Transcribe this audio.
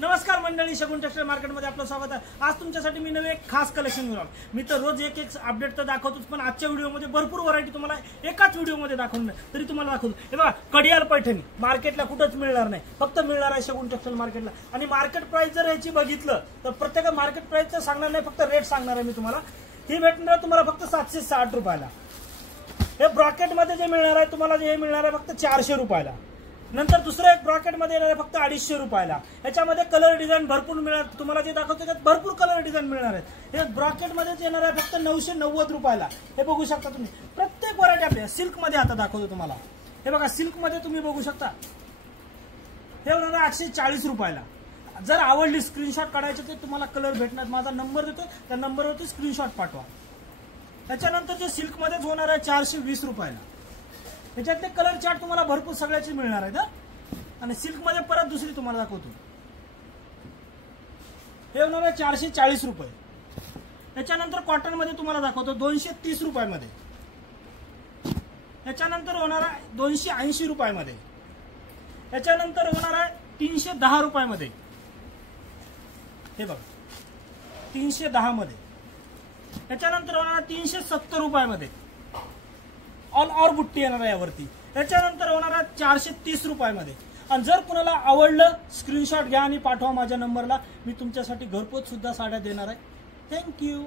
नमस्कार मंडळी, शगुन टेक्सटाईल मार्केटमध्ये आपलं स्वागत आहे। आज तुमच्यासाठी मी नवे एक खास कलेक्शन घेऊन आलो। मी तर रोज एक अपडेट तर दाखवतोच, पण आजच्या व्हिडिओमध्ये भरपूर व्हरायटी तुम्हाला एकाच व्हिडिओमध्ये दाखवणार तरी तुम्हाला दाखवतो। हे बघा, कडियाल पैठणी मार्केटला कुठंच मिळणार नाही, फक्त मिळणार आहे शगुन टेक्सटाईल मार्केटला। आणि मार्केट प्राइस जर याची बघितलं तर प्रत्येक मार्केट प्राइसचं सांगणार नाही, फक्त रेट सांगणार आहे मी तुम्हाला। ही भेटणार तुम्हाला फक्त 760 रुपयाला। हे ब्रॉकेटमध्ये जे मिळणार आहे तुम्हाला, जे मिळणार आहे फक्त 400 रुपयाला। नंतर दुसरं एक ब्रॉकेटमध्ये येणार आहे फक्त 250 रुपयाला। याच्यामध्ये कलर डिझाइन भरपूर मिळणार, तुम्हाला जे दाखवतो त्यात भरपूर कलर डिझाइन मिळणार आहेत। हे ब्रॉकेटमध्येच येणार आहे फक्त 990 रुपयाला। हे बघू शकता तुम्ही, प्रत्येक व्हरायटी आपल्या सिल्कमध्ये आता दाखवतो तुम्हाला। हे बघा, सिल्कमध्ये तुम्ही बघू शकता हे होणार आहे 840 रुपयाला। जर आवडली स्क्रीनशॉट काढायचे तर तुम्हाला कलर भेटणार, माझा नंबर देतो, त्या नंबरवरती स्क्रीनशॉट पाठवा। त्याच्यानंतर जे सिल्कमध्येच होणार आहे 420 रुपयाला। याच्यातले कलर चार्ट तुम्हाला भरपूर सगळ्याचे मिळणार आहेत। आणि सिल्क मध्ये परत दुसरी तुम्हाला दाखवतो, हे होणार आहे 440 रुपये। याच्यानंतर कॉटन मध्ये तुम्हाला दाखवतो 230 रुपयामध्ये। याच्यानंतर होणार आहे 280 रुपयामध्ये। याच्यानंतर होणार आहे 310 रुपयामध्ये। हे बघा, 310 मध्ये। याच्यानंतर होणार आहे 370 रुपयामध्ये। ऑल ओव्हर बुट्टी येणार आहे यावरती। याच्यानंतर होणार आहे 430 रुपयामध्ये। आणि जर कुणाला आवडलं स्क्रीनशॉट घ्या आणि पाठवा माझ्या नंबरला, मी तुमच्यासाठी घरपोच सुद्धा साड्या देणार आहे। थँक्यू।